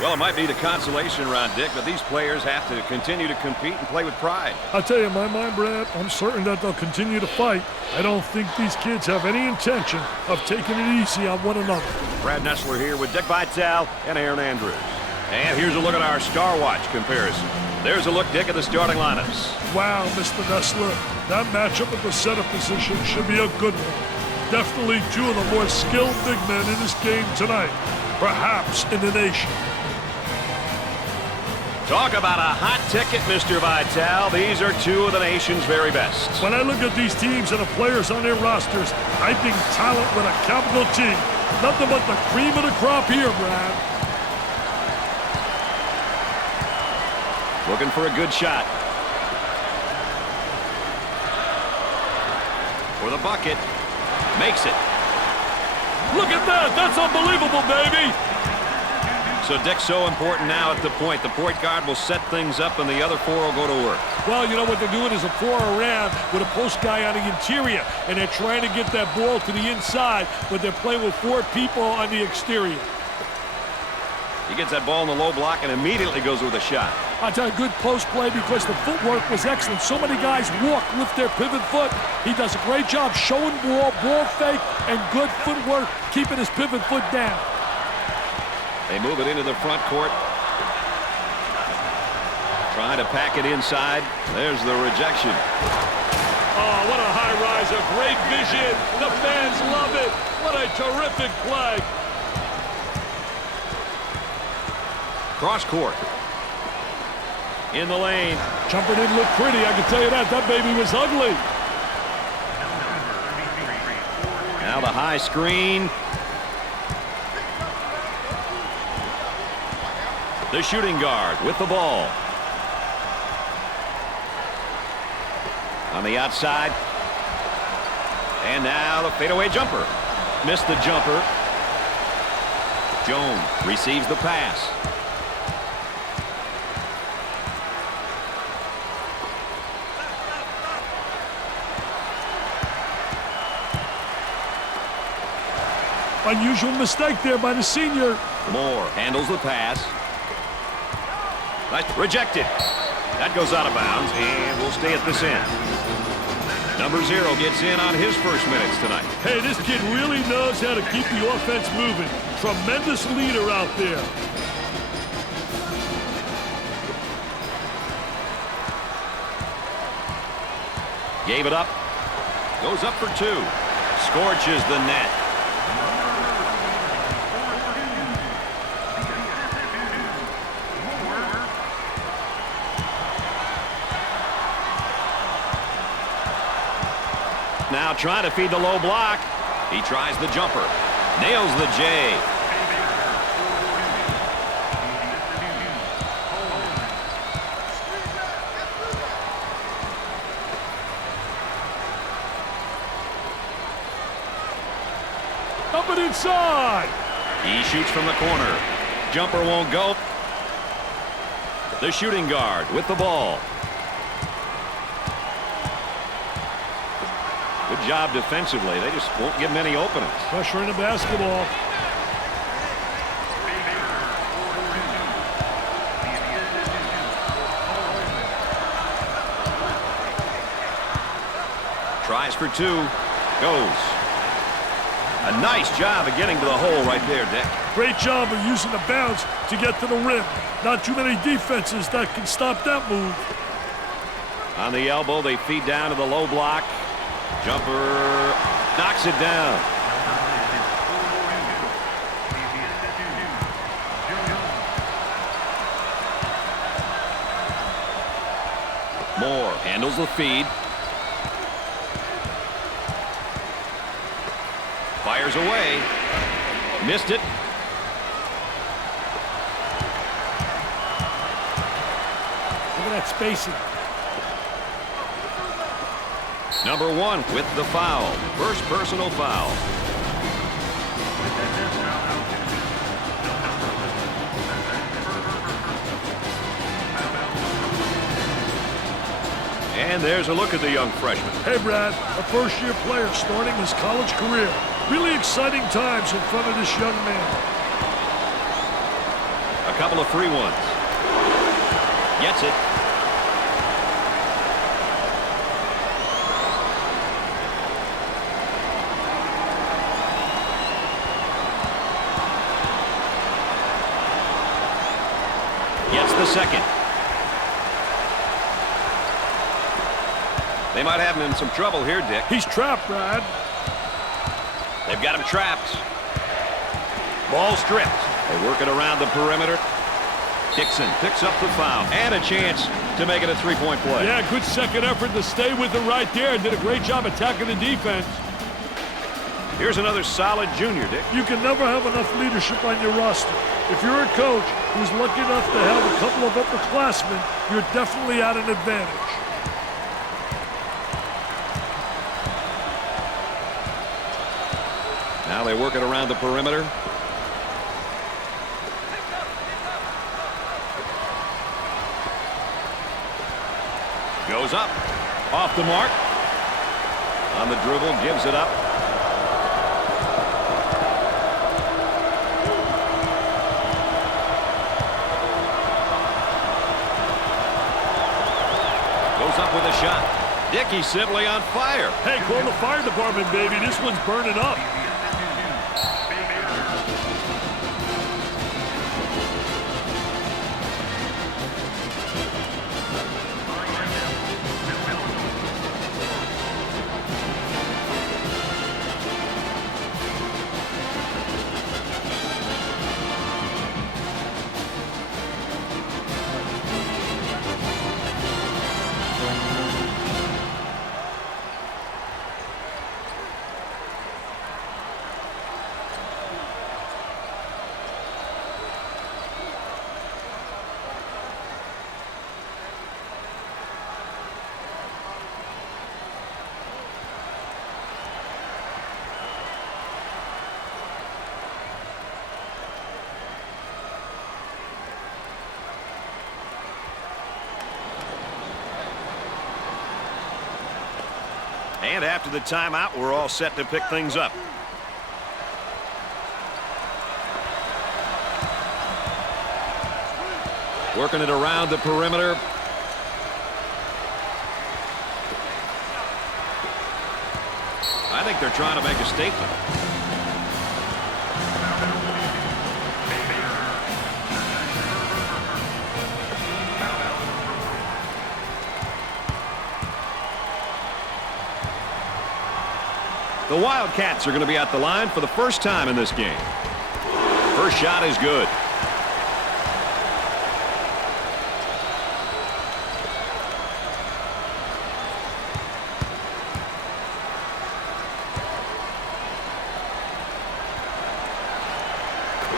Well, it might be the consolation round, Dick, but these players have to continue to compete and play with pride. I'll tell you, in my mind, Brad, I'm certain that they'll continue to fight. I don't think these kids have any intention of taking it easy on one another. Brad Nessler here with Dick Vitale and Aaron Andrews. And here's a look at our Star Watch comparison. There's a look, Dick, at the starting lineups. Wow, Mr. Nessler, that matchup at the center position should be a good one. Definitely two of the more skilled big men in this game tonight, perhaps in the nation. Talk about a hot ticket, Mr. Vitale. These are two of the nation's very best. When I look at these teams and the players on their rosters, I think talent with a capital T. Nothing but the cream of the crop here, Brad. Looking for a good shot. For the bucket. Makes it. Look at that. That's unbelievable, baby. So, Dick, so important now at the point. The point guard will set things up, and the other four will go to work. Well, you know what they're doing is a four around with a post guy on the interior, and they're trying to get that ball to the inside, but they're playing with four people on the exterior. He gets that ball in the low block and immediately goes with a shot. I'll tell you, good post play because the footwork was excellent. So many guys walk with their pivot foot. He does a great job showing ball fake, and good footwork keeping his pivot foot down. They move it into the front court. Trying to pack it inside. There's the rejection. Oh, what a high riser. Great vision. The fans love it. What a terrific play. Cross court. In the lane. Jumper didn't look pretty, I can tell you that. That baby was ugly. Now the high screen. The shooting guard with the ball. On the outside. And now the fadeaway jumper. Missed the jumper. Jones receives the pass. Unusual mistake there by the senior. Moore handles the pass. Rejected. That goes out of bounds, and we'll stay at this end. Number 0 gets in on his first minutes tonight. Hey, this kid really knows how to keep the offense moving. Tremendous leader out there. Gave it up. Goes up for 2. Scorches the net. Now trying to feed the low block. He tries the jumper. Nails the J. Up and inside. He shoots from the corner. Jumper won't go. The shooting guard with the ball. Good job defensively. They just won't give many openings. Pressure in the basketball. Tries for 2. Goes. A nice job of getting to the hole right there, Dick. Great job of using the bounce to get to the rim. Not too many defenses that can stop that move. On the elbow, they feed down to the low block. Jumper knocks it down. Moore handles the feed. Fires away. Missed it. Look at that spacing. Number 1 with the foul. First personal foul. And there's a look at the young freshman. Hey, Brad, a first-year player starting his college career. Really exciting times in front of this young man. A couple of free ones. Gets it. Gets the second. They might have him in some trouble here, Dick. He's trapped, Brad. They've got him trapped. Ball stripped. They work it around the perimeter. Dixon picks up the foul and a chance to make it a three-point play. Yeah, good second effort to stay with it right there. Did a great job attacking the defense. Here's another solid junior, Dick. You can never have enough leadership on your roster. If you're a coach who's lucky enough to have a couple of upperclassmen, you're definitely at an advantage. Now they work it around the perimeter. Goes up. Off the mark. On the dribble, gives it up. Goes up with a shot. Dickey's simply on fire. Hey, call the fire department, baby. This one's burning up. And after the timeout, we're all set to pick things up. Working it around the perimeter. I think they're trying to make a statement. The Wildcats are going to be at the line for the first time in this game. First shot is good.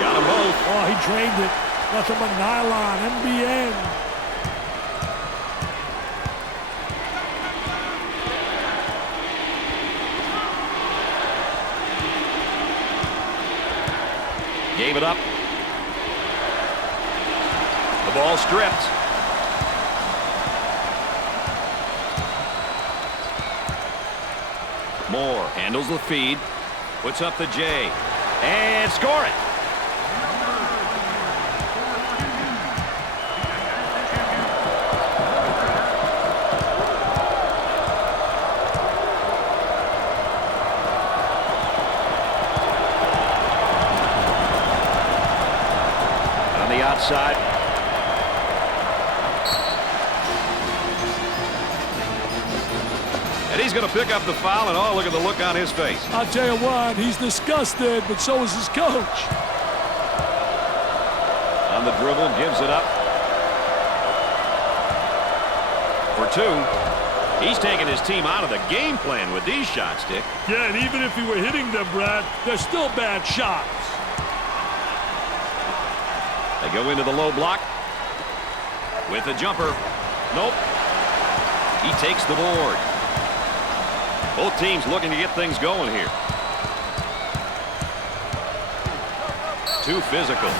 Got them both. Oh, he drained it. Nothing but nylon, MBN. Gave it up. The ball stripped. Moore handles the feed. Puts up the J. And score it. Outside. And he's going to pick up the foul, and oh, look at the look on his face. I'll tell you what, he's disgusted, but so is his coach. On the dribble, gives it up. For two. He's taking his team out of the game plan with these shots, Dick. Yeah, and even if he were hitting them, Brad, they're still bad shots. They go into the low block with a jumper. Nope. He takes the board. Both teams looking to get things going here. Too physical.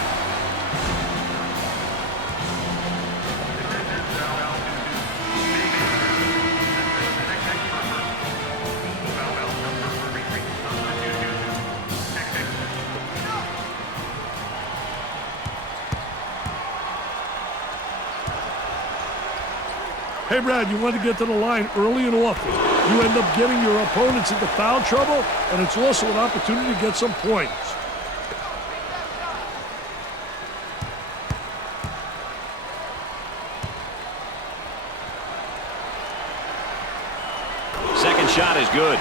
Hey, Brad, you want to get to the line early and often. You end up getting your opponents into foul trouble, and it's also an opportunity to get some points. Second shot is good.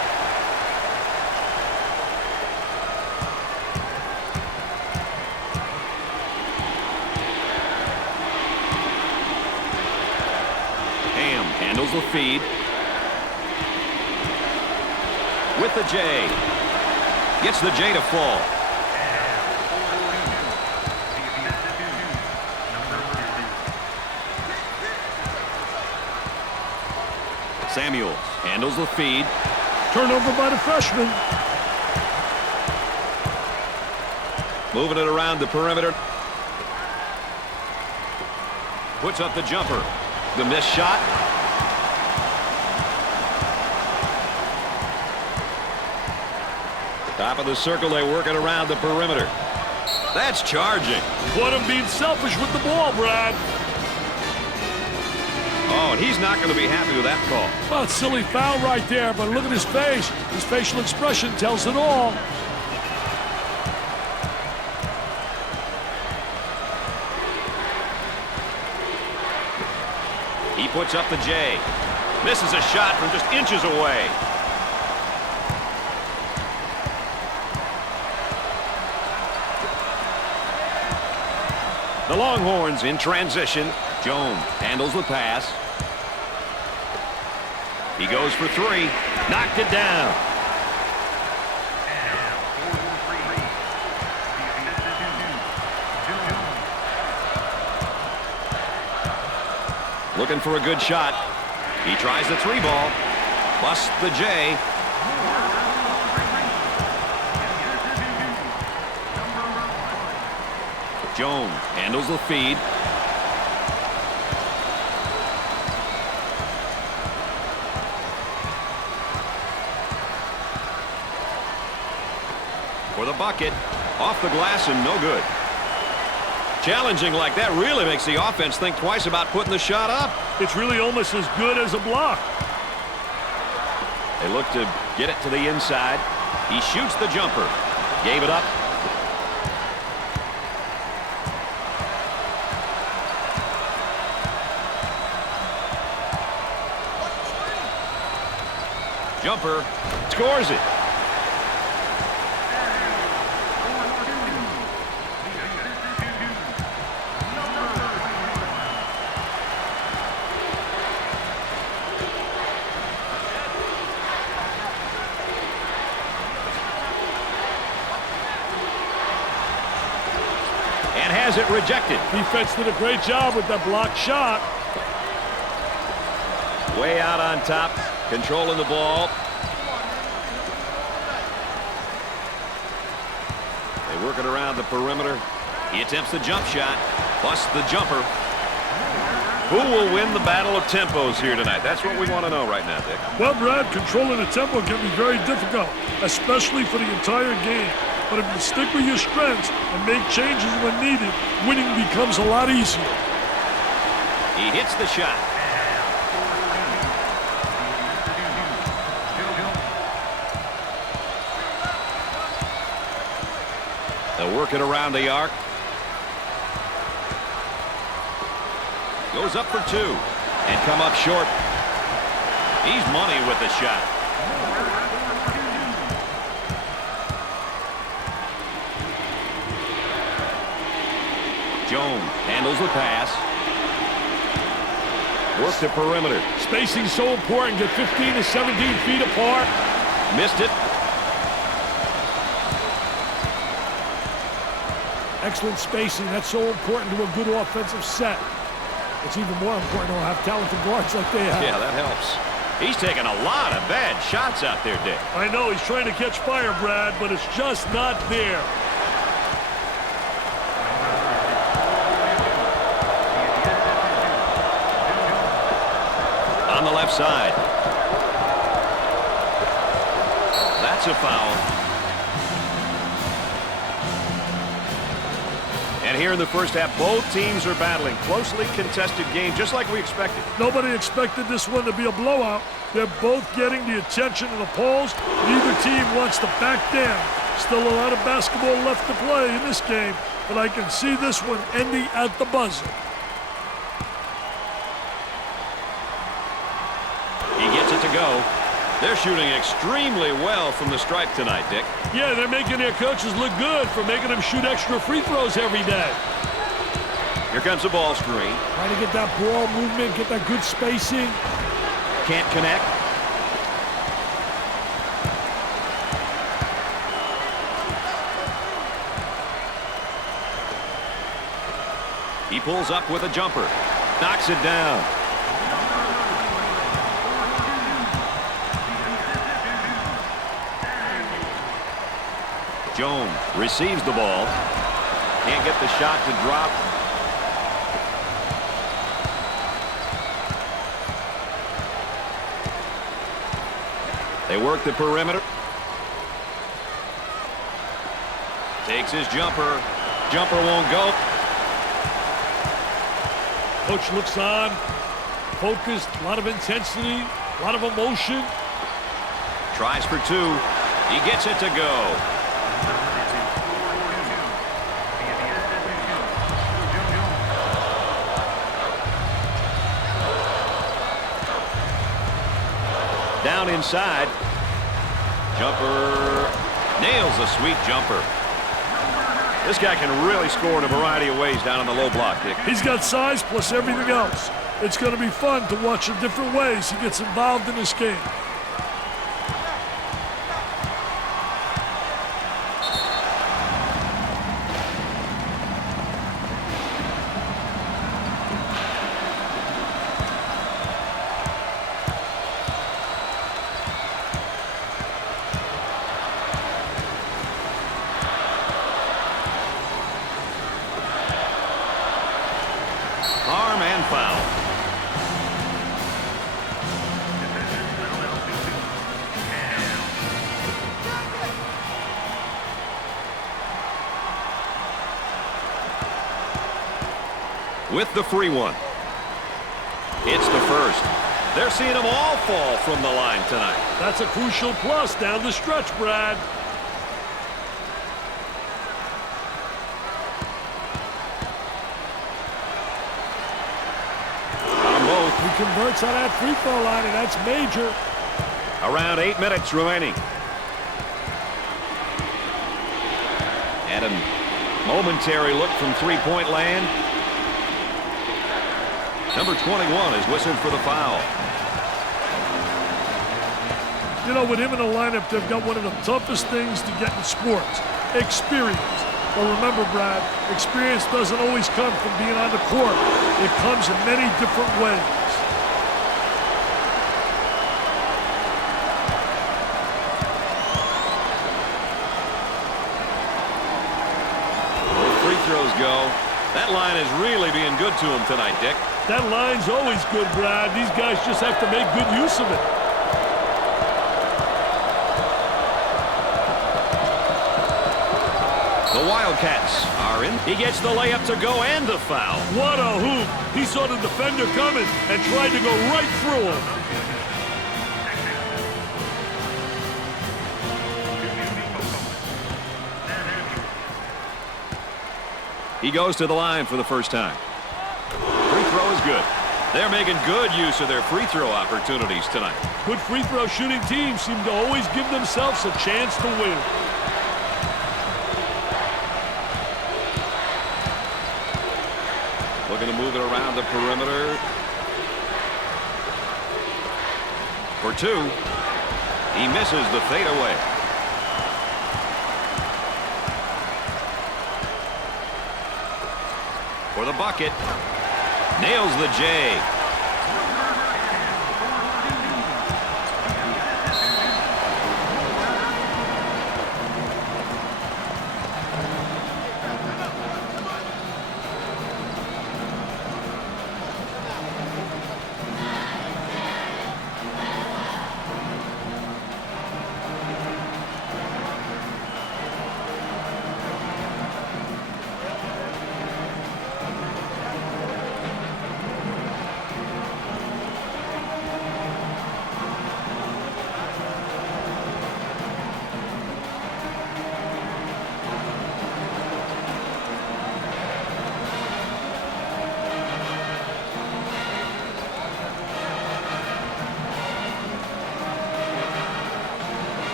Handles the feed. With the J. Gets the J to fall. Samuels handles the feed. Turnover by the freshman. Moving it around the perimeter. Puts up the jumper. The missed shot. Top of the circle, they work it around the perimeter. That's charging. Caught him being selfish with the ball, Brad. Oh, and he's not going to be happy with that call. Well, it's a silly foul right there, but look at his face. His facial expression tells it all. He puts up the J. Misses a shot from just inches away. The Longhorns in transition. Jones handles the pass. He goes for three. Knocked it down. Looking for a good shot. He tries the three ball. Busts the J. Jones handles the feed. For the bucket. Off the glass and no good. Challenging like that really makes the offense think twice about putting the shot up. It's really almost as good as a block. They look to get it to the inside. He shoots the jumper. Gave it up. Jumper. Scores it. And has it rejected. Defense did a great job with that blocked shot. Way out on top, controlling the ball. They work it around the perimeter. He attempts the jump shot, busts the jumper. Who will win the battle of tempos here tonight? That's what we want to know right now, Dick. Well, Brad, controlling the tempo can be very difficult, especially for the entire game. But if you stick with your strengths and make changes when needed, winning becomes a lot easier. He hits the shot. They'll work it around the arc. Goes up for two and come up short. He's money with the shot. Jones handles the pass. Works the perimeter. Spacing's so important. Get 15 to 17 feet apart. Missed it. Excellent spacing. That's so important to a good offensive set. It's even more important to have talented guards like they have. Yeah, that helps. He's taking a lot of bad shots out there, Dick. I know he's trying to catch fire, Brad, but it's just not there. On the left side. That's a foul. And here in the first half, both teams are battling. Closely contested game, just like we expected. Nobody expected this one to be a blowout. They're both getting the attention of the polls. Neither team wants to back down. Still a lot of basketball left to play in this game, but I can see this one ending at the buzzer. He gets it to go. They're shooting extremely well from the stripe tonight, Dick. Yeah, they're making their coaches look good for making them shoot extra free throws every day. Here comes the ball screen. Trying to get that ball movement, get that good spacing. Can't connect. He pulls up with a jumper. Knocks it down. Jones receives the ball. Can't get the shot to drop. They work the perimeter. Takes his jumper. Jumper won't go. Coach looks on, focused, a lot of intensity, a lot of emotion. Tries for two. He gets it to go. Down inside. Jumper. Nails a sweet jumper. This guy can really score in a variety of ways down on the low block, Dick. He's got size plus everything else. It's going to be fun to watch the different ways he gets involved in this game. Arm and foul. With the free one. It's the first. They're seeing them all fall from the line tonight. That's a crucial plus down the stretch, Brad. He converts on that free throw line, and that's major. Around 8 minutes remaining. And a momentary look from three-point land. Number 21 is whistled for the foul. You know, with him in the lineup, they've got one of the toughest things to get in sports, experience. But remember, Brad, experience doesn't always come from being on the court. It comes in many different ways. Free throws go. That line is really being good to him tonight, Dick. That line's always good, Brad. These guys just have to make good use of it. The Wildcats are in. He gets the layup to go and the foul. What a hoop. He saw the defender coming and tried to go right through him. He goes to the line for the first time. Free throw is good. They're making good use of their free throw opportunities tonight. Good free throw shooting teams seem to always give themselves a chance to win. Looking to move it around the perimeter. For two. He misses the fadeaway. For the bucket. Nails the J.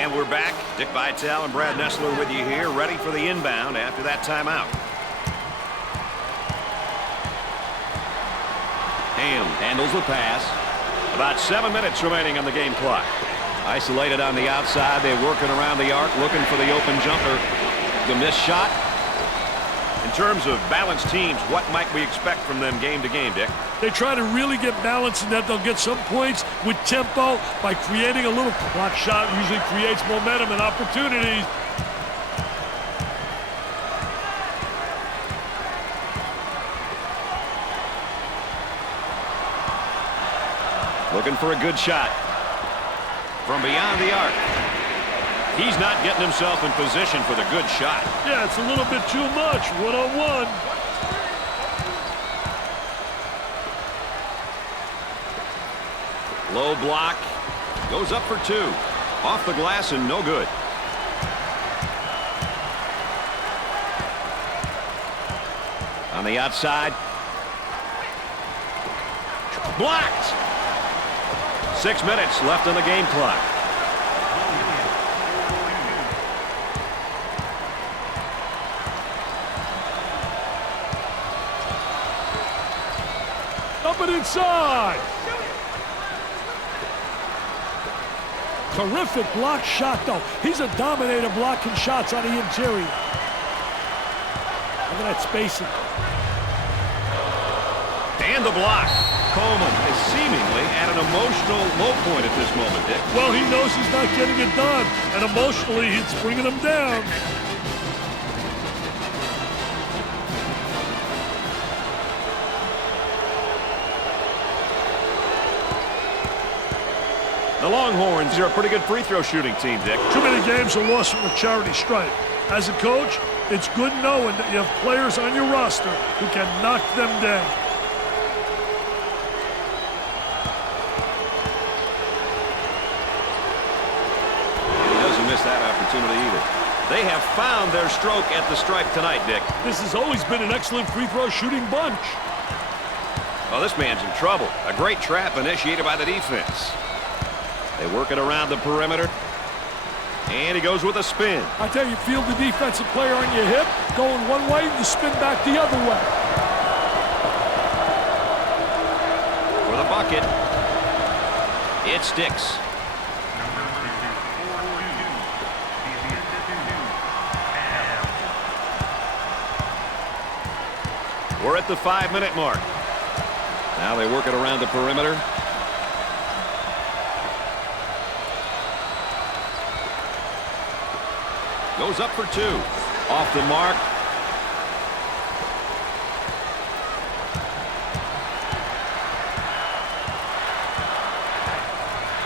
And we're back. Dick Vitale and Brad Nessler with you here, ready for the inbound after that timeout. Ham handles the pass. About 7 minutes remaining on the game clock. Isolated on the outside. They're working around the arc, looking for the open jumper. The missed shot. In terms of balanced teams, what might we expect from them game to game, Dick? They try to really get balanced in that they'll get some points with tempo by creating a little block shot. Usually creates momentum and opportunities. Looking for a good shot from beyond the arc. He's not getting himself in position for the good shot. Yeah, it's a little bit too much. One-on-one. Low block. Goes up for two. Off the glass and no good. On the outside. Blocked. 6 minutes left on the game clock. Up and inside. Terrific block shot, though. He's a dominator blocking shots on the interior. Look at that spacing. And the block. Coleman is seemingly at an emotional low point at this moment, Dick. Well, he knows he's not getting it done, and emotionally, it's bringing him down. The Longhorns are a pretty good free throw shooting team, Dick. Too many games are lost from the charity stripe. As a coach, it's good knowing that you have players on your roster who can knock them down. Miss that opportunity either. They have found their stroke at the stripe tonight, Dick. This has always been an excellent free throw shooting bunch. Well, this man's in trouble. A great trap initiated by the defense. They work it around the perimeter. And he goes with a spin. I tell you, field the defensive player on your hip, going one way, you spin back the other way. For the bucket, it sticks. We're at the 5-minute mark. Now they work it around the perimeter. Goes up for two. Off the mark.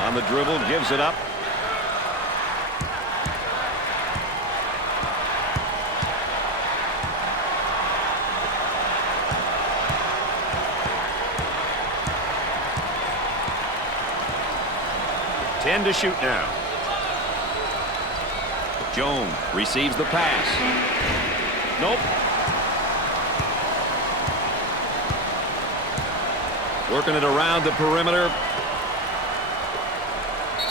On the dribble, gives it up. To shoot now. Jones receives the pass. Nope. Working it around the perimeter.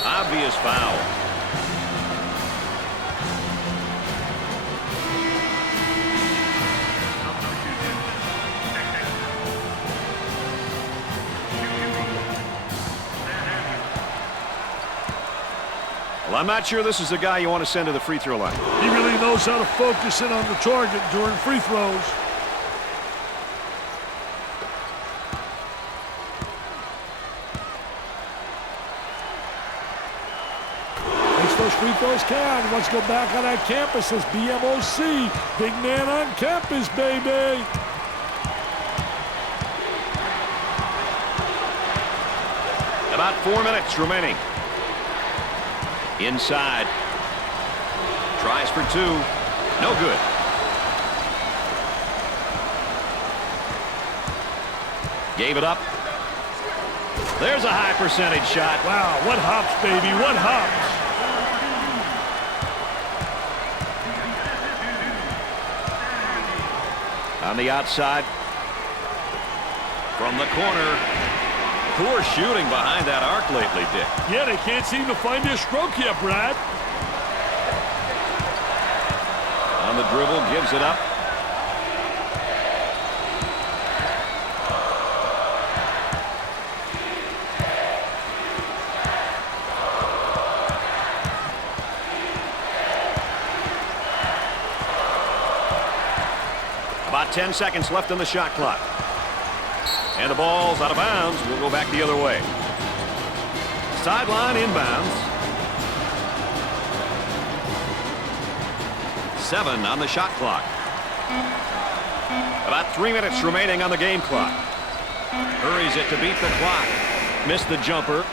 Obvious foul. Well, I'm not sure this is the guy you want to send to the free throw line. He really knows how to focus in on the target during free throws. Makes those free throws count. He wants to go back on that campus as BMOC. Big man on campus, baby. About 4 minutes remaining. Inside. Tries for two. No good. Gave it up. There's a high percentage shot. Wow, what hops, baby, what hops. On the outside. From the corner. Poor shooting behind that arc lately, Dick. Yeah, they can't seem to find their stroke yet, Brad. On the dribble, gives it up. About 10 seconds left on the shot clock. And the ball's out of bounds. We'll go back the other way. Sideline inbounds. 7 on the shot clock. About 3 minutes remaining on the game clock. Hurries it to beat the clock. Missed the jumper.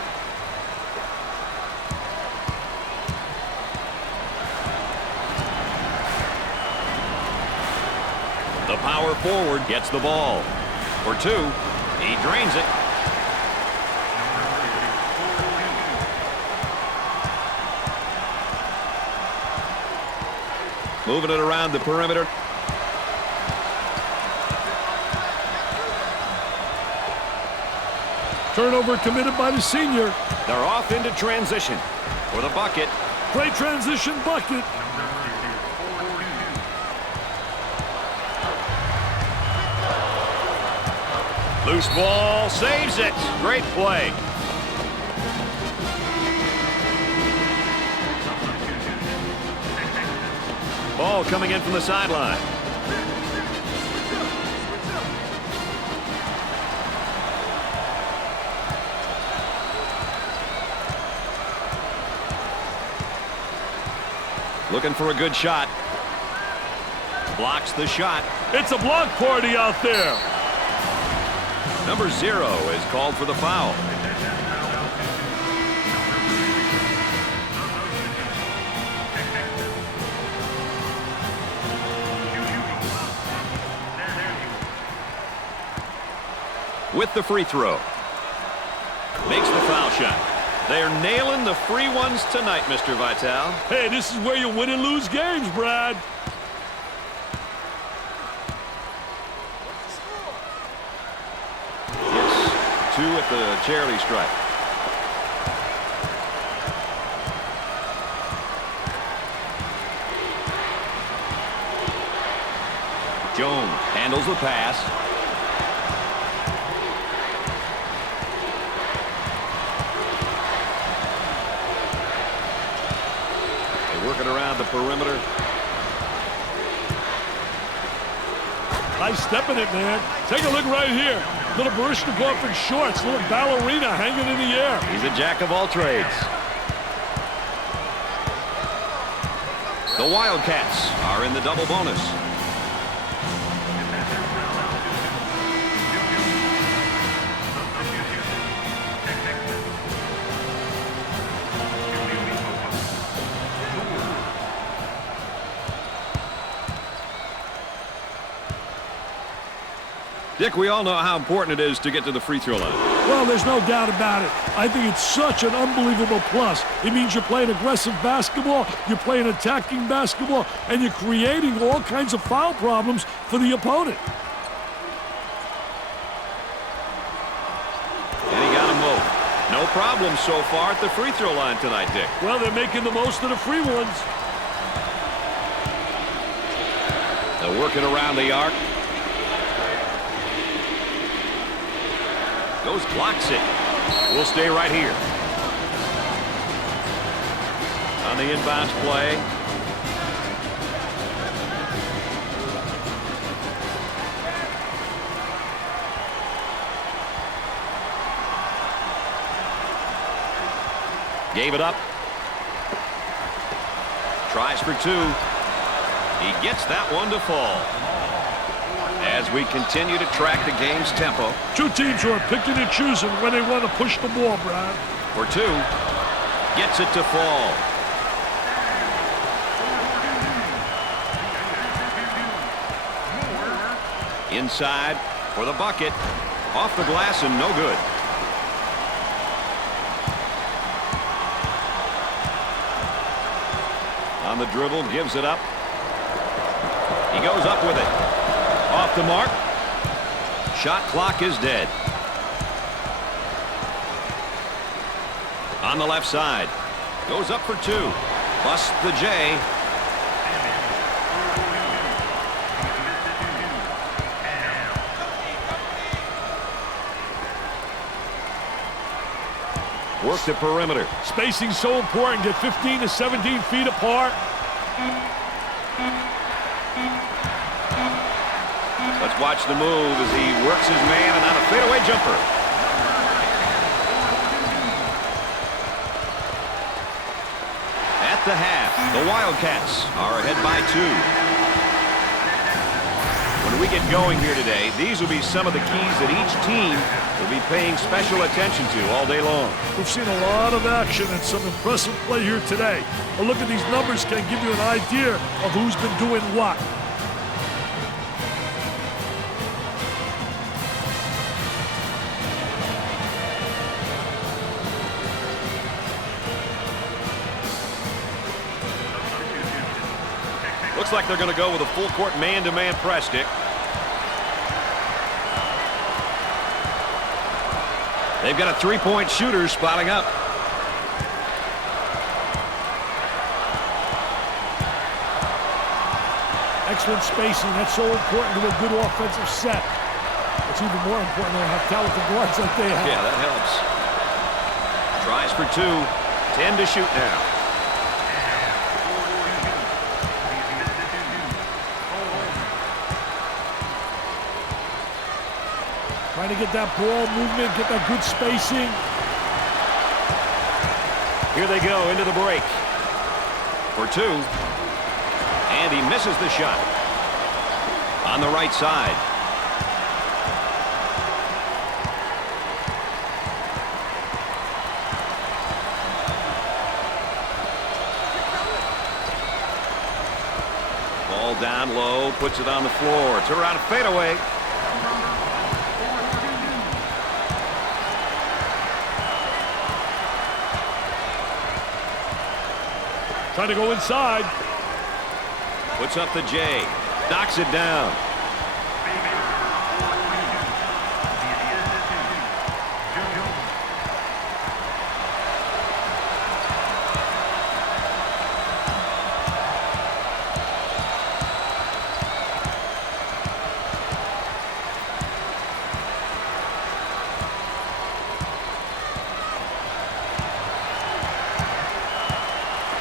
The power forward gets the ball. For 2. He drains it. Moving it around the perimeter. Turnover committed by the senior. They're off into transition for the bucket. Great transition bucket. Loose ball, saves it. Great play. Ball coming in from the sideline. Looking for a good shot. Blocks the shot. It's a block party out there. Number 0 is called for the foul. With the free throw. Makes the foul shot. They're nailing the free ones tonight, Mr. Vitale. Hey, this is where you win and lose games, Brad. It's 2 at the charity stripe. Jones handles the pass. Working around the perimeter. Nice step in it, man. Take a look right here. Little Baryshnikov in shorts, little ballerina hanging in the air. He's a jack of all trades. The Wildcats are in the double bonus. Dick, we all know how important it is to get to the free throw line. Well, there's no doubt about it. I think it's such an unbelievable plus. It means you're playing aggressive basketball, you're playing attacking basketball, and you're creating all kinds of foul problems for the opponent. And he got them both. No problem so far at the free throw line tonight, Dick. Well, they're making the most of the free ones. They're working around the arc. Goes, blocks it. We'll stay right here. On the inbounds play. Gave it up. Tries for 2. He gets that one to fall. As we continue to track the game's tempo. 2 teams who are picking and choosing when they want to push the ball, Brad. For 2. Gets it to fall. Inside for the bucket. Off the glass and no good. On the dribble, gives it up. He goes up with it. Off the mark. Shot clock is dead. On the left side. Goes up for 2. Busts the J. Work the perimeter. Spacing's so important. Get 15 to 17 feet apart. Let's watch the move as he works his man and on a fadeaway jumper. At the half, the Wildcats are ahead by 2. When we get going here today, these will be some of the keys that each team will be paying special attention to all day long. We've seen a lot of action and some impressive play here today. A look at these numbers can give you an idea of who's been doing what. Looks like they're going to go with a full court man-to-man press, Dick. They've got a three-point shooter spotting up. Excellent spacing. That's so important to a good offensive set. It's even more important to have talented guards like they have. Yeah, that helps. Tries for 2. 10 to shoot now. Trying to get that ball movement, get that good spacing. Here they go into the break. For 2. And he misses the shot. On the right side. Ball down low, puts it on the floor. Turn around, fadeaway. Trying to go inside. Puts up the J. Knocks it down.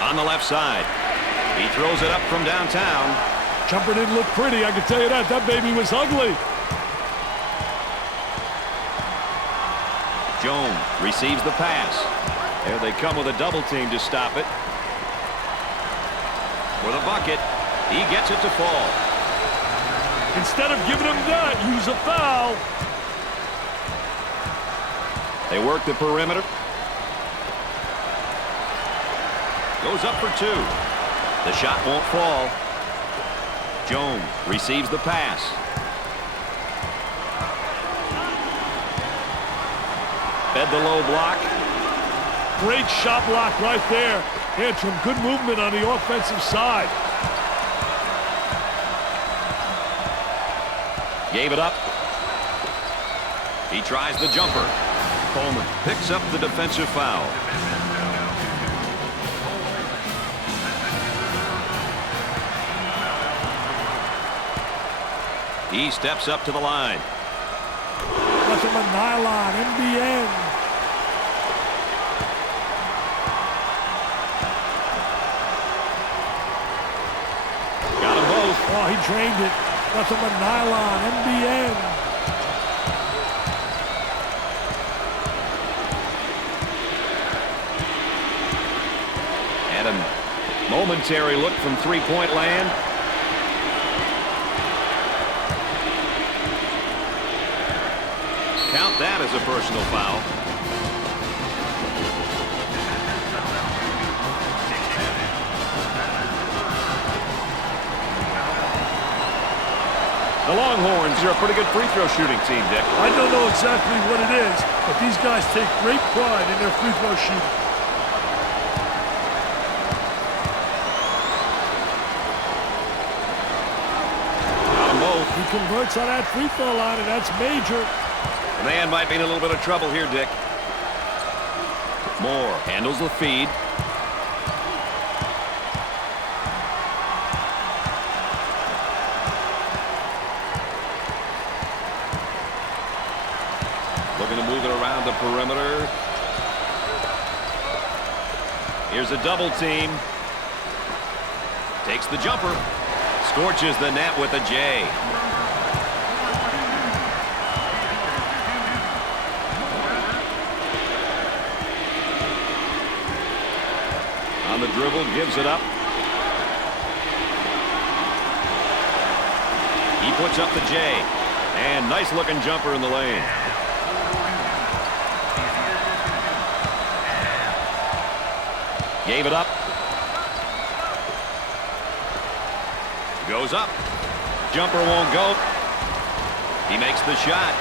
On the left side. He throws it up from downtown. Jumper didn't look pretty, I can tell you that. That baby was ugly. Jones receives the pass. There they come with a double team to stop it. For the bucket, he gets it to fall. Instead of giving him that, use a foul. They work the perimeter. Goes up for 2. The shot won't fall. Jones receives the pass. Fed the low block. Great shot block right there. He had some good movement on the offensive side. Gave it up. He tries the jumper. Coleman picks up the defensive foul. He steps up to the line. Nothing but nylon in the end. Got them both. Oh, he drained it. Nothing but nylon in the end. And a momentary look from three-point land. Count that as a personal foul. The Longhorns are a pretty good free throw shooting team, Dick. I don't know exactly what it is, but these guys take great pride in their free throw shooting. Got them both. He converts on that free throw line, and that's major. The man might be in a little bit of trouble here, Dick. Moore handles the feed. Looking to move it around the perimeter. Here's a double team. Takes the jumper. Scorches the net with a J. On the dribble, gives it up. He puts up the J. And nice looking jumper in the lane. Gave it up. Goes up. Jumper won't go. He makes the shot.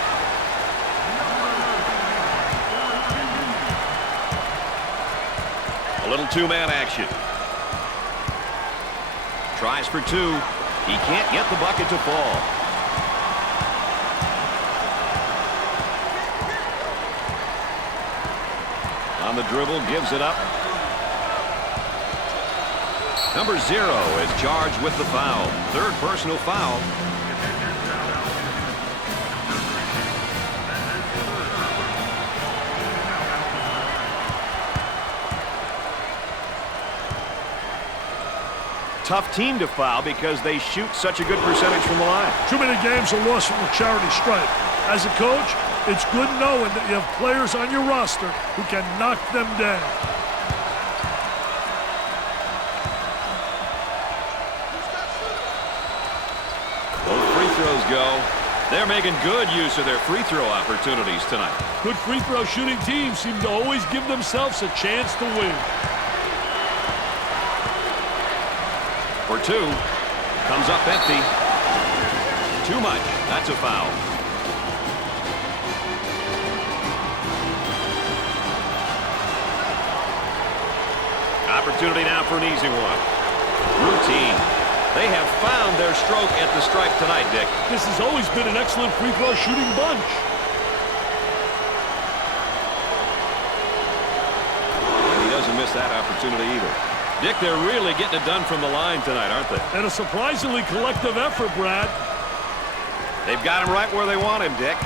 A little two-man action. Tries for two. He can't get the bucket to fall. On the dribble, gives it up. Number 0 is charged with the foul. Third personal foul. Tough team to foul because they shoot such a good percentage from the line. Too many games are lost from the charity stripe. As a coach, it's good knowing that you have players on your roster who can knock them down. Both free throws go. They're making good use of their free throw opportunities tonight. Good free throw shooting teams seem to always give themselves a chance to win. For two. Comes up empty. Too much. That's a foul. Opportunity now for an easy one. Routine. They have found their stroke at the stripe tonight, Dick. This has always been an excellent free throw shooting bunch. And he doesn't miss that opportunity either. Dick, they're really getting it done from the line tonight, aren't they? And a surprisingly collective effort, Brad. They've got him right where they want him, Dick.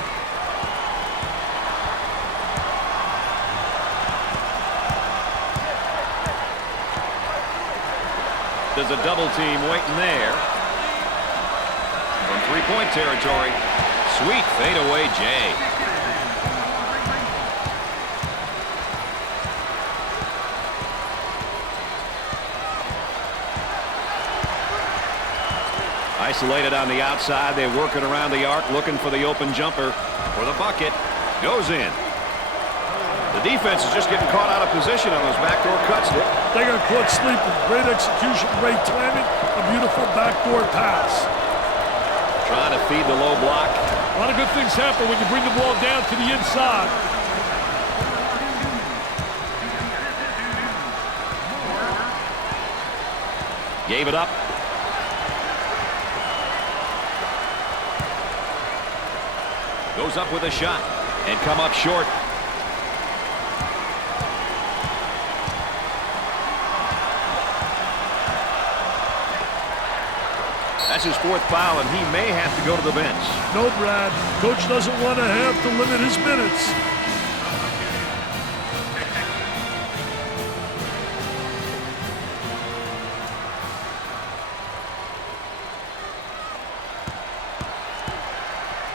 There's a double team waiting there. From three-point territory. Sweet fadeaway Jay. Isolated on the outside. They're working around the arc, looking for the open jumper for the bucket. Goes in. The defense is just getting caught out of position on those backdoor cuts, Dick. They got caught sleeping. Great execution, great timing, a beautiful backdoor pass. Trying to feed the low block. A lot of good things happen when you bring the ball down to the inside. Gave it up. Goes up with a shot and come up short. That's his fourth foul, and he may have to go to the bench. No, Brad. Coach doesn't want to have to limit his minutes.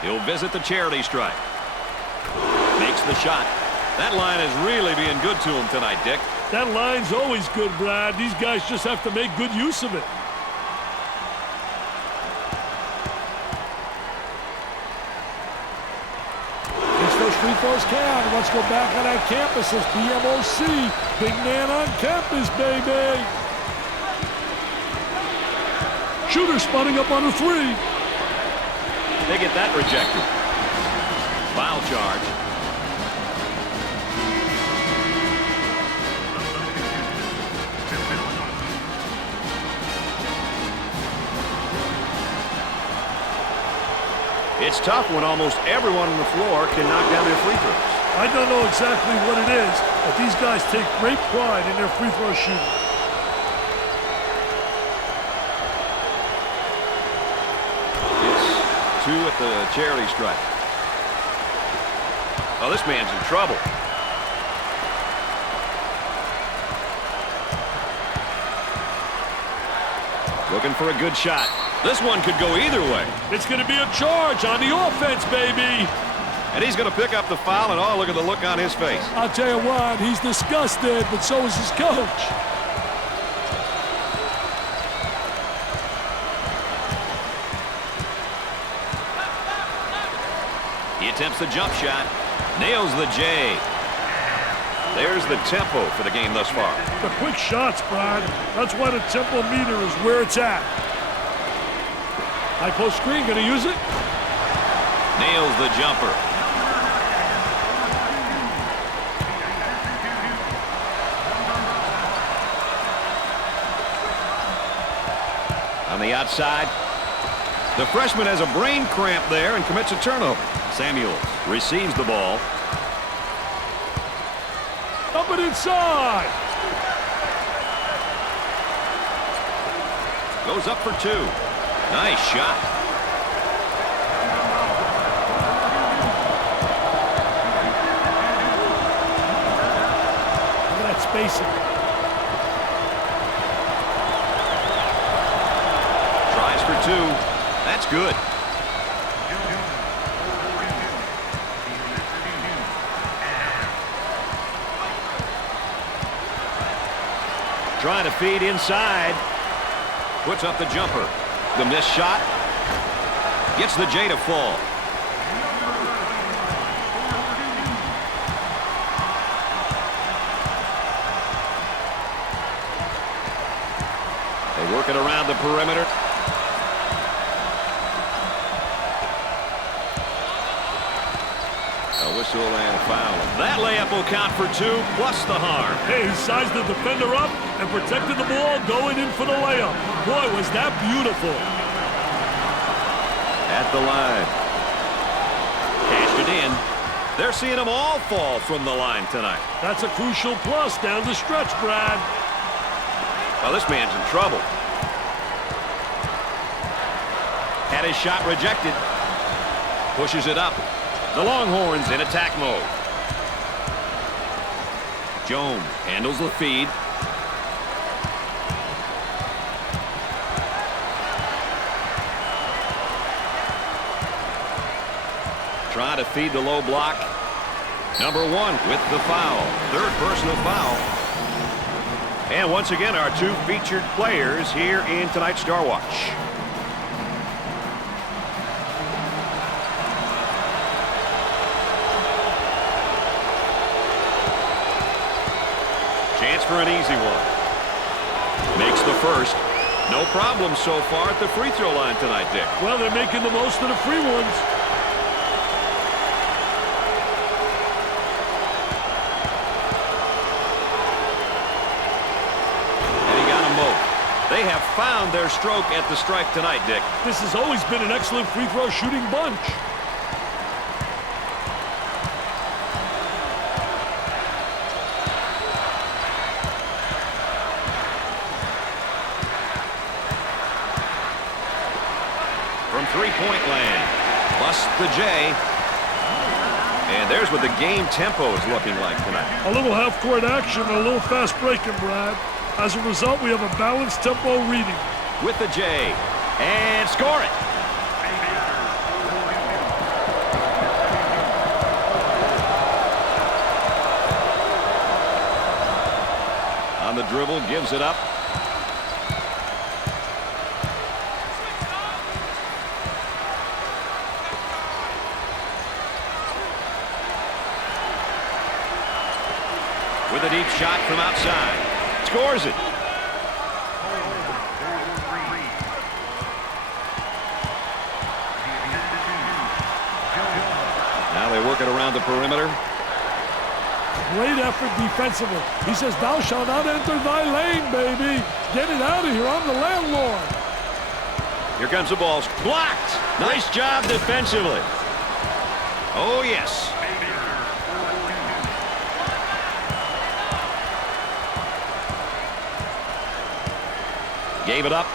He'll visit the charity stripe. Makes the shot. That line is really being good to him tonight, Dick. That line's always good, Brad. These guys just have to make good use of it. Those free throws count. Let's go back on that campus as BMOC. Big man on campus, baby. Shooter spotting up on a three. They get that rejected. Foul charge. It's tough when almost everyone on the floor can knock down their free throws. I don't know exactly what it is, but these guys take great pride in their free throw shooting. It's two at the charity stripe. Oh, this man's in trouble. Looking for a good shot. This one could go either way. It's going to be a charge on the offense, baby. And he's going to pick up the foul, and oh, look at the look on his face. I'll tell you what, he's disgusted, but so is his coach. He attempts the jump shot. Nails the J. There's the tempo for the game thus far. The quick shots, Brian. That's why the tempo meter is where it's at. High post screen, going to use it. Nails the jumper. On the outside, the freshman has a brain cramp there and commits a turnover. Samuels receives the ball. Up and inside. Goes up for two. Nice shot. Look at that spacing. Tries for two. That's good. Trying to feed inside. Puts up the jumper. The missed shot. Gets the J to fall. They work it around the perimeter. A whistle and a foul. That layup will count for two, plus the harm. Hey, he sized the defender up and protected the ball going in for the layup. Boy, was that beautiful. At the line. Cashed it in. They're seeing them all fall from the line tonight. That's a crucial plus down the stretch, Brad. Well, this man's in trouble. Had his shot rejected. Pushes it up. The Longhorns in attack mode. Jones handles the feed. Trying to feed the low block. Number one with the foul. Third personal foul. And once again, our two featured players here in tonight's Star Watch. Chance for an easy one. Makes the first. No problem so far at the free throw line tonight, Dick. Well, they're making the most of the free ones. They have found their stroke at the stripe tonight, Dick. This has always been an excellent free throw shooting bunch. From three-point land. Busts the J. And there's what the game tempo is looking like tonight. A little half-court action, a little fast breaking, Brad. As a result, we have a balanced tempo reading. With the J. And score it. On the dribble, gives it up. With a deep shot from outside. Scores it. Now they work it around the perimeter. Great effort defensively. He says, "Thou shalt not enter thy lane, baby. Get it out of here. I'm the landlord." Here comes the ball. Blocked. Nice job defensively. Oh, yes. Gave it up.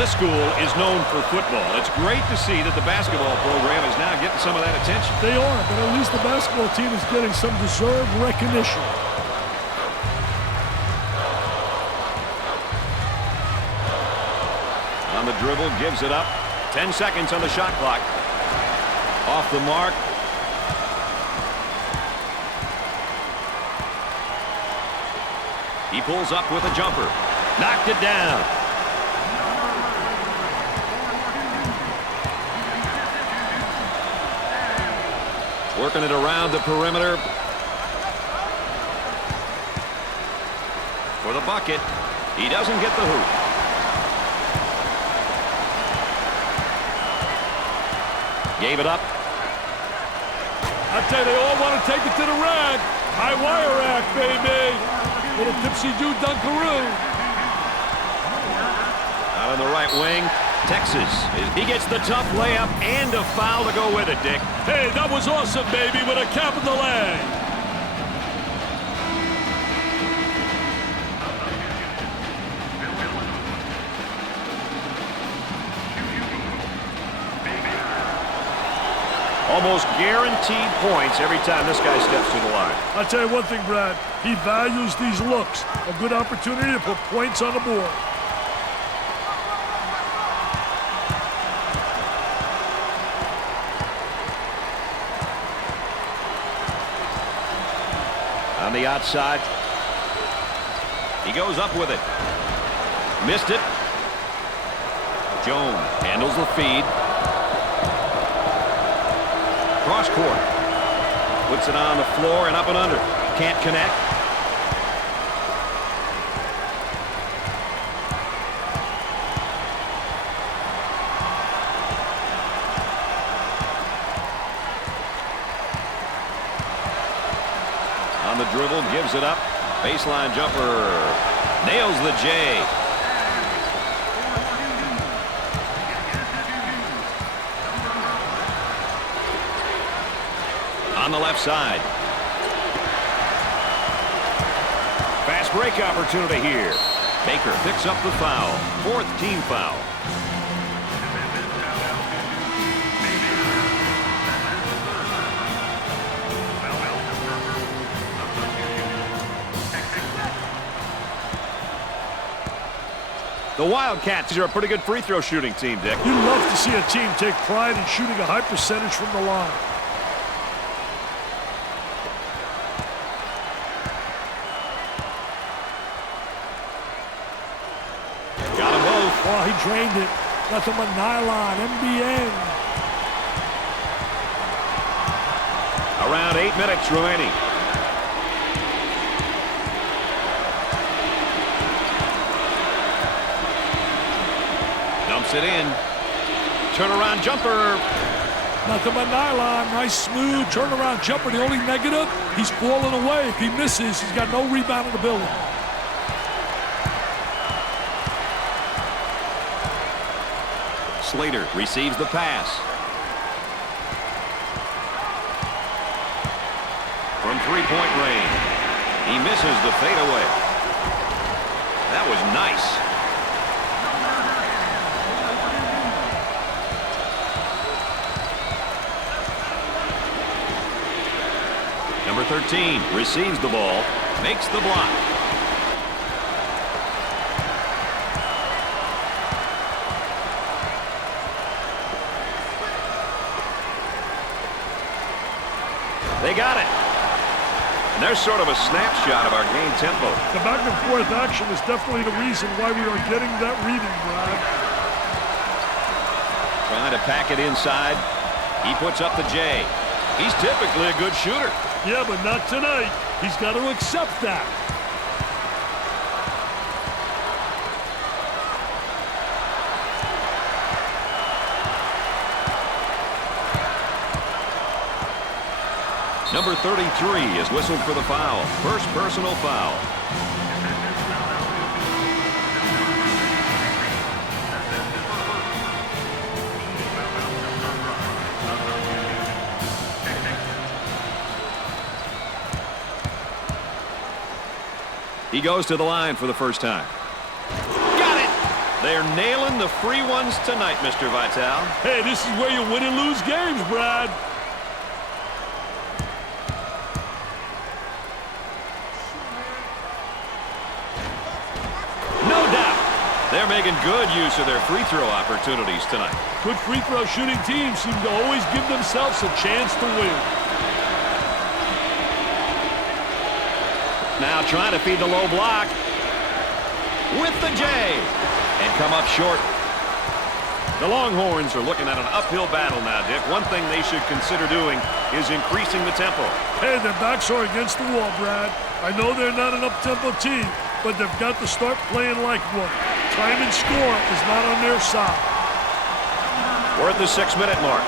This school is known for football. It's great to see that the basketball program is now getting some of that attention. They are, but at least the basketball team is getting some deserved recognition. On the dribble, gives it up. 10 seconds on the shot clock. Off the mark. He pulls up with a jumper. Knocked it down. Working it around the perimeter. For the bucket. He doesn't get the hoop. Gave it up. I tell you, they all want to take it to the rack. High wire rack, baby. Little tipsy-do dunkaroo. Out on the right wing, Texas. He gets the tough layup and a foul to go with it, Dick. Hey, that was awesome, baby, with a capital A. Almost guaranteed points every time this guy steps to the line. I'll tell you one thing, Brad. He values these looks. A good opportunity to put points on the board. On the outside. He goes up with it. Missed it. Jones handles the feed. Cross court. Puts it on the floor and up and under. Can't connect. On the dribble, gives it up. Baseline jumper. Nails the J. On the left side. Fast break opportunity here. Baker picks up the foul. Fourth team foul. The Wildcats are a pretty good free throw shooting team, Dick. You love to see a team take pride in shooting a high percentage from the line. Oh, he drained it. Nothing but nylon, MBN. Around 8 minutes remaining. Dumps it in. Turnaround jumper. Nothing but nylon. Nice, smooth turnaround jumper. The only negative, he's falling away. If he misses, he's got no rebound in the building. Slater receives the pass. From three-point range. He misses the fadeaway. That was nice. Number 13 receives the ball, makes the block. They got it. And there's sort of a snapshot of our game tempo. The back and forth action is definitely the reason why we are getting that reading, Brad. Trying to pack it inside. He puts up the J. He's typically a good shooter. Yeah, but not tonight. He's got to accept that. Number 33 is whistled for the foul. First personal foul. He goes to the line for the first time. Got it! They're nailing the free ones tonight, Mr. Vital. Hey, this is where you win and lose games, Brad. No doubt. They're making good use of their free throw opportunities tonight. Good free throw shooting teams seem to always give themselves a chance to win. Now trying to feed the low block with the J and come up short. The Longhorns are looking at an uphill battle now, Dick. One thing they should consider doing is increasing the tempo. Hey, their backs are against the wall, Brad. I know they're not an up-tempo team, but they've got to start playing like one. Time and score is not on their side. We're at the 6-minute mark.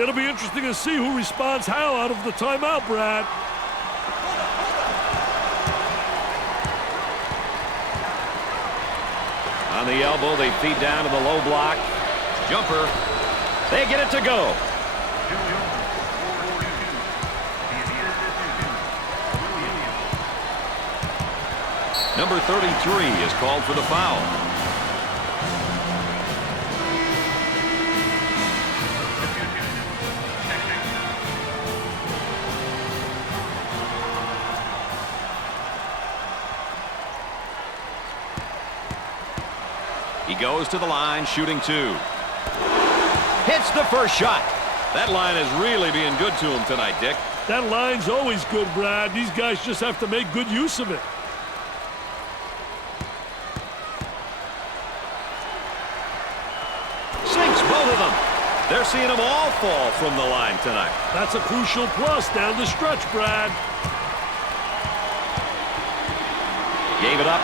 It'll be interesting to see who responds how out of the timeout, Brad. On the elbow, they feed down to the low block. Jumper. They get it to go. Number 33 is called for the foul. He goes to the line, shooting two. Hits the first shot. That line is really being good to him tonight, Dick. That line's always good, Brad. These guys just have to make good use of it. Sinks both of them. They're seeing them all fall from the line tonight. That's a crucial plus down the stretch, Brad. Gave it up.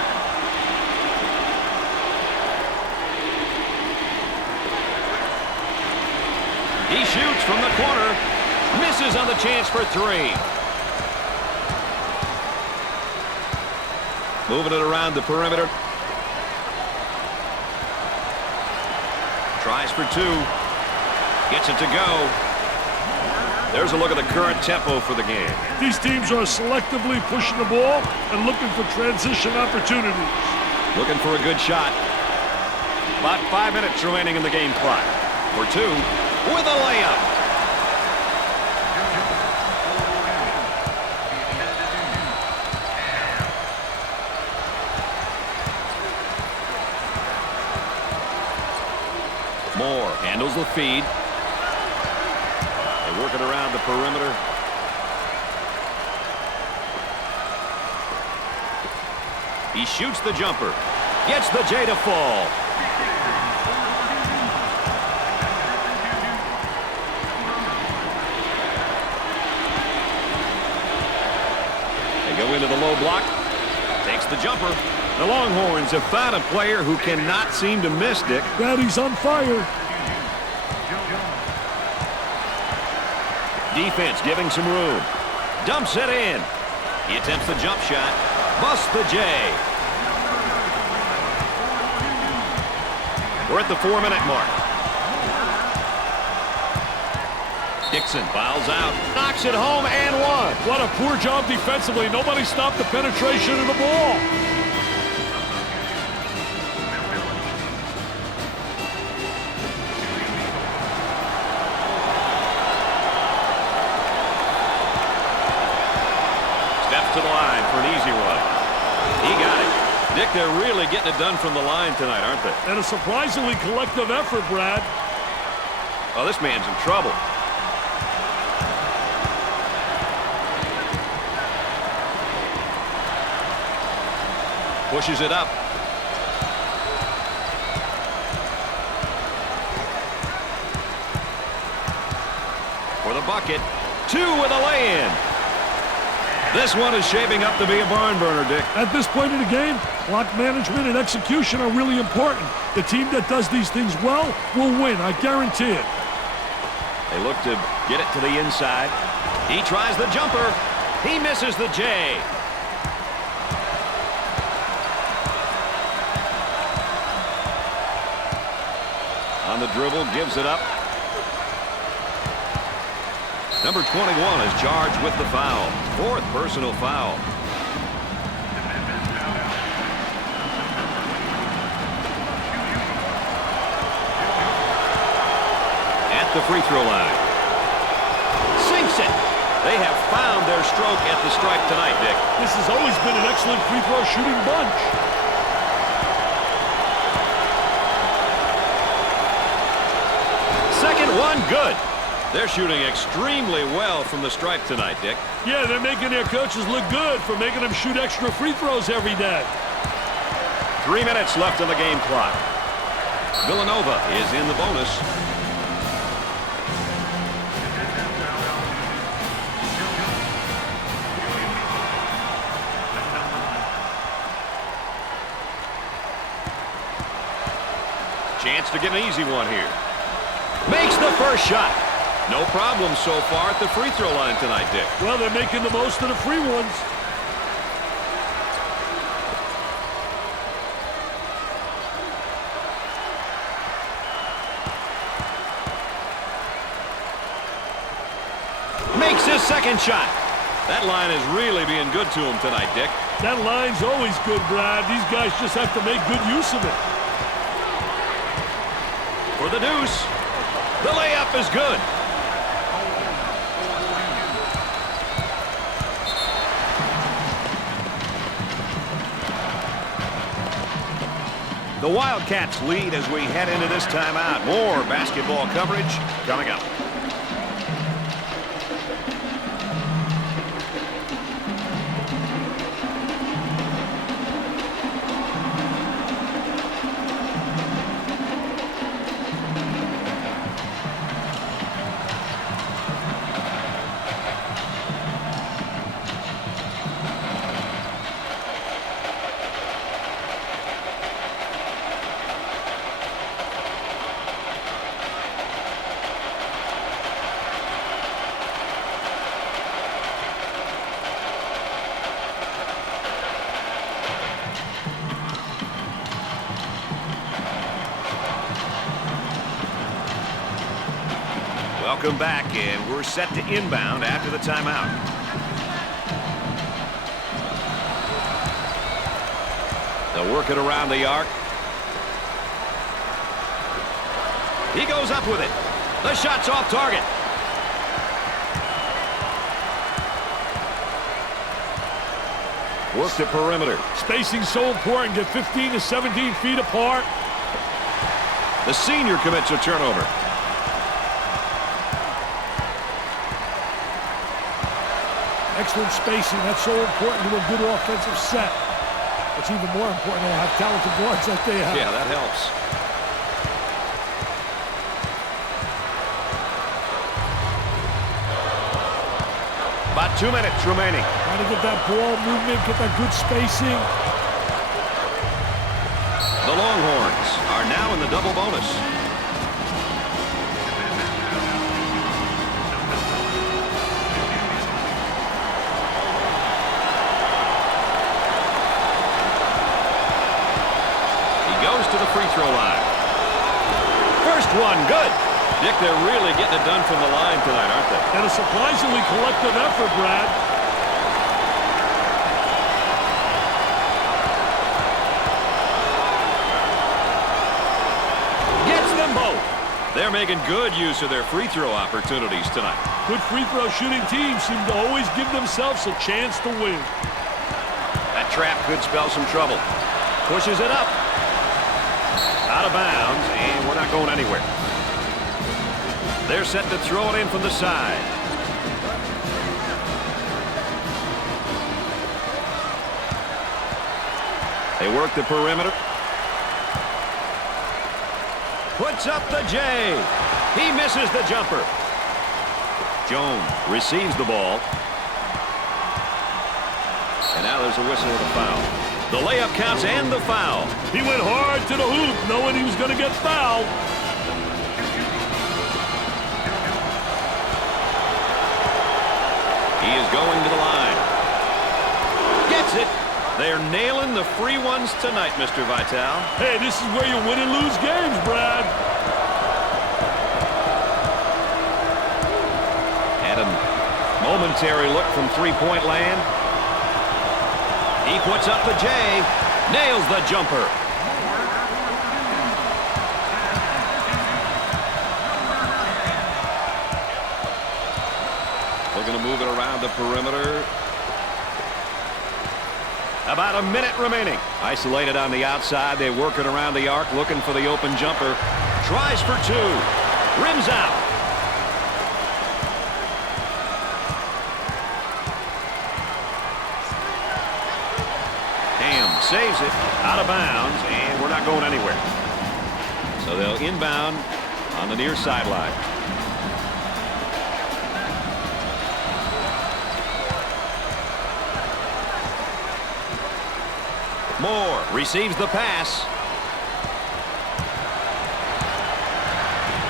He shoots from the corner. Misses on the chance for three. Moving it around the perimeter. Tries for two. Gets it to go. There's a look at the current tempo for the game. These teams are selectively pushing the ball and looking for transition opportunities. Looking for a good shot. About 5 minutes remaining in the game clock. For two. With a layup. Moore handles the feed. They work it around the perimeter. He shoots the jumper. Gets the J to fall. Go into the low block. Takes the jumper. The Longhorns have found a player who cannot seem to miss, Dick. Brad, he's on fire. Defense giving some room. Dumps it in. He attempts the jump shot. Busts the J. We're at the 4-minute mark. Dixon fouls out, knocks it home and one. What a poor job defensively. Nobody stopped the penetration of the ball. Steps to the line for an easy one. He got it. Dick, they're really getting it done from the line tonight, aren't they? And a surprisingly collective effort, Brad. Oh, this man's in trouble. Pushes it up. For the bucket. 2 with a lay-in. This one is shaping up to be a barn burner, Dick. At this point in the game, clock management and execution are really important. The team that does these things well will win, I guarantee it. They look to get it to the inside. He tries the jumper. He misses the J. On the dribble, gives it up. Number 21 is charged with the foul. 4th personal foul. At the free throw line. Sinks it. They have found their stroke at the stripe tonight, Dick. This has always been an excellent free throw shooting bunch. Second one, good. They're shooting extremely well from the stripe tonight, Dick. Yeah, they're making their coaches look good for making them shoot extra free throws every day. 3 minutes left on the game clock. Villanova is in the bonus. Chance to get an easy one here. Makes the first shot. No problem so far at the free throw line tonight, Dick. Well, they're making the most of the free ones. Makes his second shot. That line is really being good to him tonight, Dick. That line's always good, Brad. These guys just have to make good use of it. For the deuce. The layup is good. The Wildcats lead as we head into this timeout. More basketball coverage coming up. Welcome back, and we're set to inbound after the timeout. They'll work it around the arc. He goes up with it. The shot's off target. Work the perimeter. Spacing's so important. Get 15 to 17 feet apart. The senior commits a turnover. Excellent spacing. That's so important to a good offensive set. It's even more important to have talented guards like they have. Yeah, that helps. About 2 minutes remaining. Trying to get that ball movement, get that good spacing. The Longhorns are now in the double bonus. To the free throw line. First one, good. Dick, they're really getting it done from the line tonight, aren't they? And a surprisingly collective effort, Brad. Gets them both. They're making good use of their free throw opportunities tonight. Good free throw shooting teams seem to always give themselves a chance to win. That trap could spell some trouble. Pushes it up. Out of bounds, and we're not going anywhere. They're set to throw it in from the side. They work the perimeter. Puts up the J. He misses the jumper. Jones receives the ball. And now there's a whistle and a foul. The layup counts and the foul. He went hard to the hoop knowing he was going to get fouled. He is going to the line. Gets it. They're nailing the free ones tonight, Mr. Vitale. Hey, this is where you win and lose games, Brad. Had a momentary look from three-point land. He puts up the J. Nails the jumper. We're going to move it around the perimeter. About a minute remaining. Isolated on the outside. They work it around the arc, looking for the open jumper. Tries for two. Rims out. Ham saves it out of bounds, and we're not going anywhere. So they'll inbound on the near sideline. Moore receives the pass.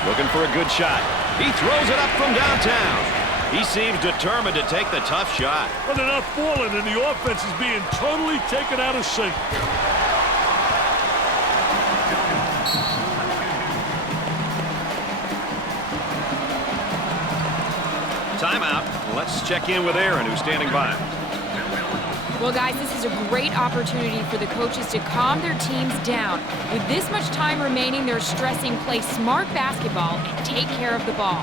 Looking for a good shot. He throws it up from downtown. He seems determined to take the tough shot. But they're not falling, and the offense is being totally taken out of sync. Timeout. Let's check in with Aaron, who's standing by. Well, guys, this is a great opportunity for the coaches to calm their teams down. With this much time remaining, they're stressing play smart basketball and take care of the ball.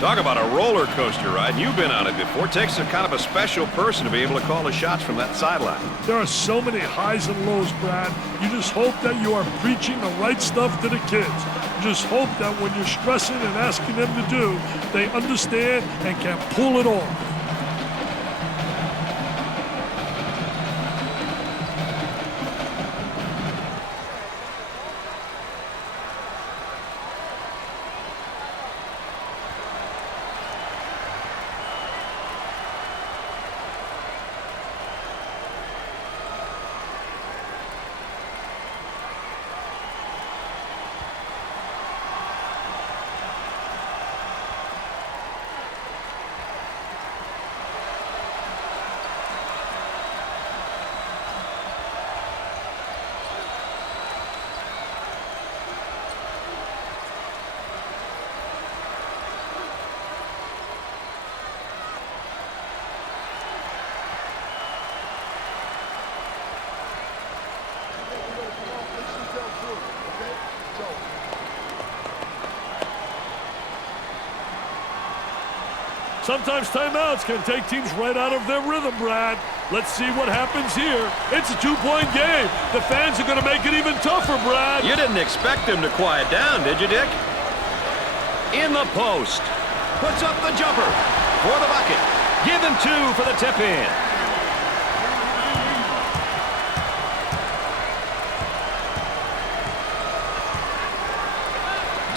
Talk about a roller coaster ride. You've been on it before. It takes a kind of a special person to be able to call the shots from that sideline. There are so many highs and lows, Brad. You just hope that you are preaching the right stuff to the kids. You just hope that when you're stressing and asking them to do, they understand and can pull it off. Sometimes timeouts can take teams right out of their rhythm, Brad. Let's see what happens here. It's a two-point game. The fans are going to make it even tougher, Brad. You didn't expect him to quiet down, did you, Dick? In the post. Puts up the jumper for the bucket. Give him two for the tip-in.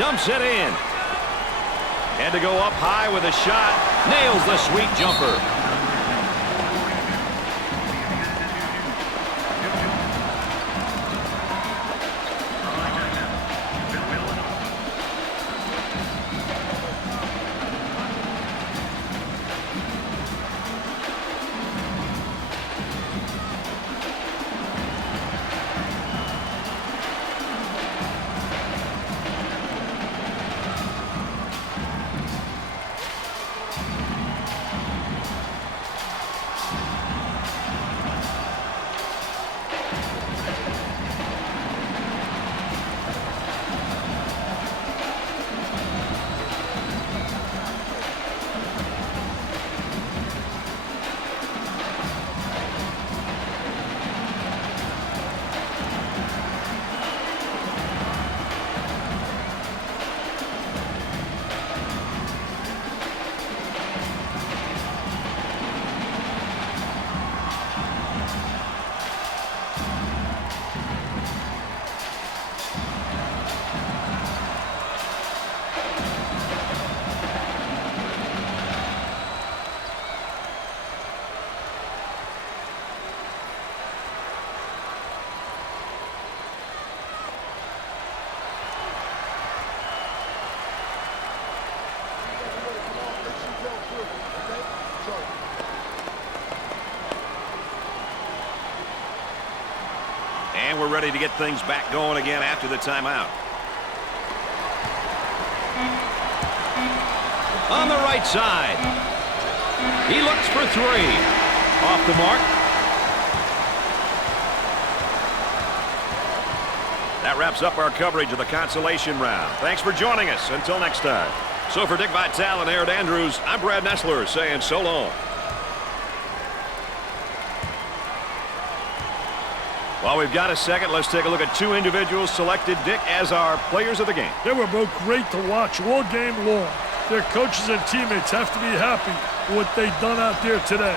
Dumps it in. Had to go up high with a shot. Nails the sweet jumper. and we're ready to get things back going again after the timeout. On the right side. He looks for three. Off the mark. That wraps up our coverage of the consolation round. Thanks for joining us. Until next time. So for Dick Vitale and Aaron Andrews, I'm Brad Nessler saying so long. While we've got a second, let's take a look at two individuals selected, Dick, as our players of the game. They were both great to watch all game long. Their coaches and teammates have to be happy with what they've done out there today.